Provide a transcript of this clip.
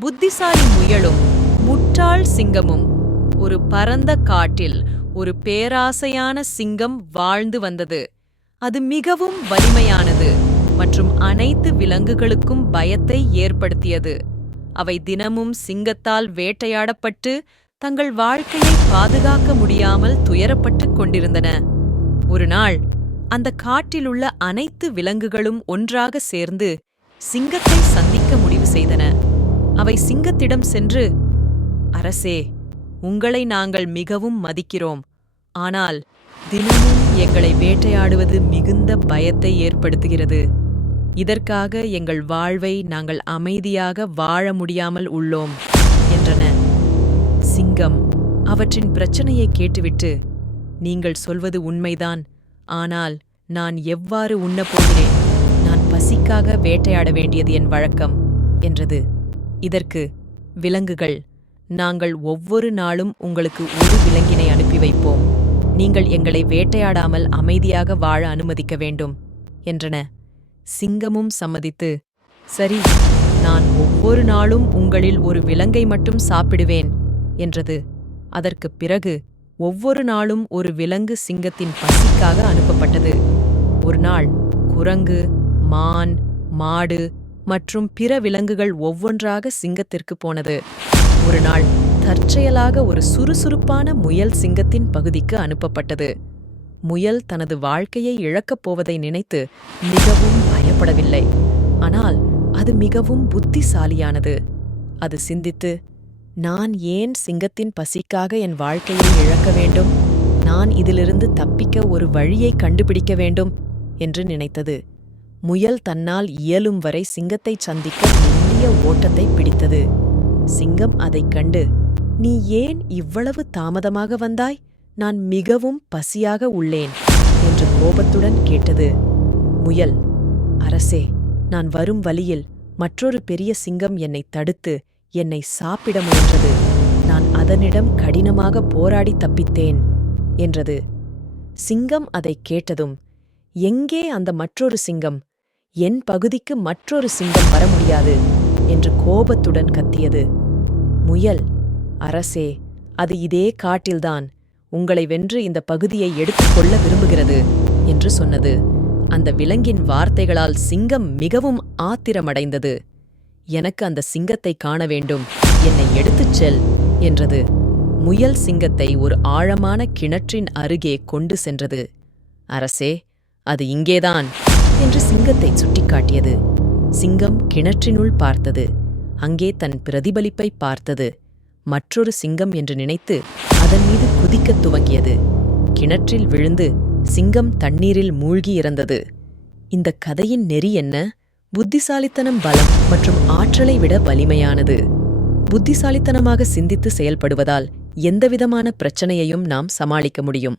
புத்திசாலி முயலும் முட்டாள் சிங்கமும். ஒரு பரந்த காட்டில் ஒரு பேராசையான சிங்கம் வாழ்ந்து வந்தது. அது மிகவும் வலிமையானது மற்றும் அனைத்து விலங்குகளுக்கும் பயத்தை ஏற்படுத்தியது. அவை தினமும் சிங்கத்தால் வேட்டையாடப்பட்டு தங்கள் வாழ்க்கையை பாதுகாக்க முடியாமல் துயரப்பட்டுக் கொண்டிருந்தன. ஒரு நாள் அந்த காட்டிலுள்ள அனைத்து விலங்குகளும் ஒன்றாக சேர்ந்து சிங்கத்தை சந்திக்க முடிவு செய்தன. அவை சிங்கத்திடம் சென்று அரசே உங்களை நாங்கள் மிகவும் மதிக்கிறோம். ஆனால் தினமும் எங்களை வேட்டையாடுவது மிகுந்த பயத்தை ஏற்படுத்துகிறது. இதற்காக எங்கள் வாழ்வை நாங்கள் அமைதியாக வாழ முடியாமல் உள்ளோம் என்றன. சிங்கம் அவற்றின் பிரச்சனையை கேட்டுவிட்டு நீங்கள் சொல்வது உண்மைதான். ஆனால் நான் எவ்வாறு உண்ணப் போகிறேன்? நான் பசிக்காக வேட்டையாட வேண்டியது என் வழக்கம் என்றது. இதற்கு விலங்குகள் நாங்கள் ஒவ்வொரு நாளும் உங்களுக்கு ஒரு விலங்கினை அனுப்பி வைப்போம். நீங்கள் எங்களை வேட்டையாடாமல் அமைதியாக வாழ அனுமதிக்க வேண்டும் என்றன. சிங்கமும் சம்மதித்து சரி நான் ஒவ்வொரு நாளும் உங்களில் ஒரு விலங்கை மட்டும் சாப்பிடுவேன் என்றது. அதற்குப் பிறகு ஒவ்வொரு நாளும் ஒரு விலங்கு சிங்கத்தின் பசிக்காக அனுப்பப்பட்டது. ஒரு நாள் குரங்கு மான் மாடு மற்றும் பிற விலங்குகள் ஒவ்வொன்றாக சிங்கத்திற்கு போனது. ஒரு நாள் தற்செயலாக ஒரு சுறுசுறுப்பான முயல் சிங்கத்தின் பகுதிக்கு அனுப்பப்பட்டது. முயல் தனது வாழ்க்கையை இழக்கப் போவதை நினைத்து மிகவும் பயப்படவில்லை. ஆனால் அது மிகவும் புத்திசாலியானது. அது சிந்தித்து நான் ஏன் சிங்கத்தின் பசிக்காக என் வாழ்க்கையை இழக்க வேண்டும்? நான் இதிலிருந்து தப்பிக்க ஒரு வழியை கண்டுபிடிக்க வேண்டும்? என்று நினைத்தது. முயல் தன்னால் இயலும் வரை சிங்கத்தை சந்திக்க மெல்லிய ஓட்டத்தை பிடித்தது. சிங்கம் அதைக் கண்டு நீ ஏன் இவ்வளவு தாமதமாக வந்தாய்? நான் மிகவும் பசியாக உள்ளேன் என்று கோபத்துடன் கேட்டது. முயல் அரசே நான் வரும் வழியில் மற்றொரு பெரிய சிங்கம் என்னை தடுத்து என்னை சாப்பிட முயன்றது. நான் அதனிடம் கடினமாக போராடி தப்பித்தேன் என்றது. சிங்கம் அதைக் கேட்டதும் எங்கே அந்த மற்றொரு சிங்கம்? என் பகுதிக்கு மற்றொரு சிங்கம் வர முடியாது என்று கோபத்துடன் கத்தியது. முயல் அரசே அது இதே காட்டில்தான். உங்களை வென்று இந்த பகுதியை எடுத்துக்கொள்ள விரும்புகிறது என்று சொன்னது. அந்த விலங்கின் வார்த்தைகளால் சிங்கம் மிகவும் ஆத்திரமடைந்தது. எனக்கு அந்த சிங்கத்தை காண வேண்டும். என்னை எடுத்துச் செல் என்றது. முயல் சிங்கத்தை ஒரு ஆழமான கிணற்றின் அருகே கொண்டு சென்றது. அரசே அது இங்கேதான். என்று சிங்கத்தை சுட்டிக்காட்டியது. சிங்கம் கிணற்றினுள் பார்த்தது. அங்கே தன் பிரதிபலிப்பை பார்த்தது. மற்றொரு சிங்கம் என்று நினைத்து அதன் மீது குதிக்கத் துவங்கியது. கிணற்றில் விழுந்து சிங்கம் தண்ணீரில் மூழ்கி இறந்தது. இந்த கதையின் நெறி என்ன? புத்திசாலித்தனம் பலம் மற்றும் ஆற்றலை விட வலிமையானது. புத்திசாலித்தனமாக சிந்தித்து செயல்படுவதால் எந்தவிதமான பிரச்சனையையும் நாம் சமாளிக்க முடியும்.